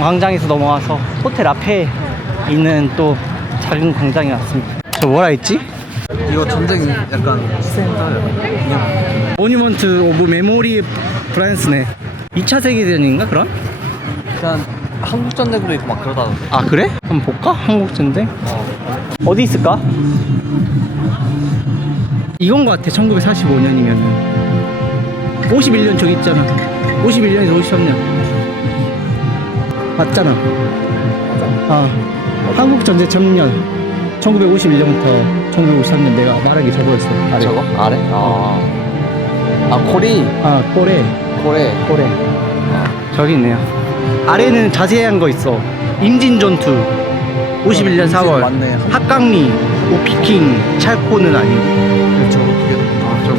광장에서 넘어와서 호텔 앞에 있는 또 작은 광장에 왔습니다. 저 뭐라 했지? 이거 전쟁 약간 희생자 모뉴먼트 오브 메모리 프랑스네. 2차 세계대전인가 그럼? 일단 한국 전쟁도 있고 막 그러다던데. 아 그래? 한번 볼까? 한국전쟁? 어디 있을까? 이건 것 같아. 1945년이면은 51년 저기 있잖아. 51년에서 53년 맞잖아. 아 한국전쟁 전년 1951년부터 1953년 내가 말하기 저거였어. 아래. 저거? 아래? 아 코리? 아 꼬레. 고래. 저기 있네요. 아래는 자세한 거 있어. 임진전투 51년 4월 맞네. 합강리 오피킹 찰코는 아니고 저거 두 개. 저거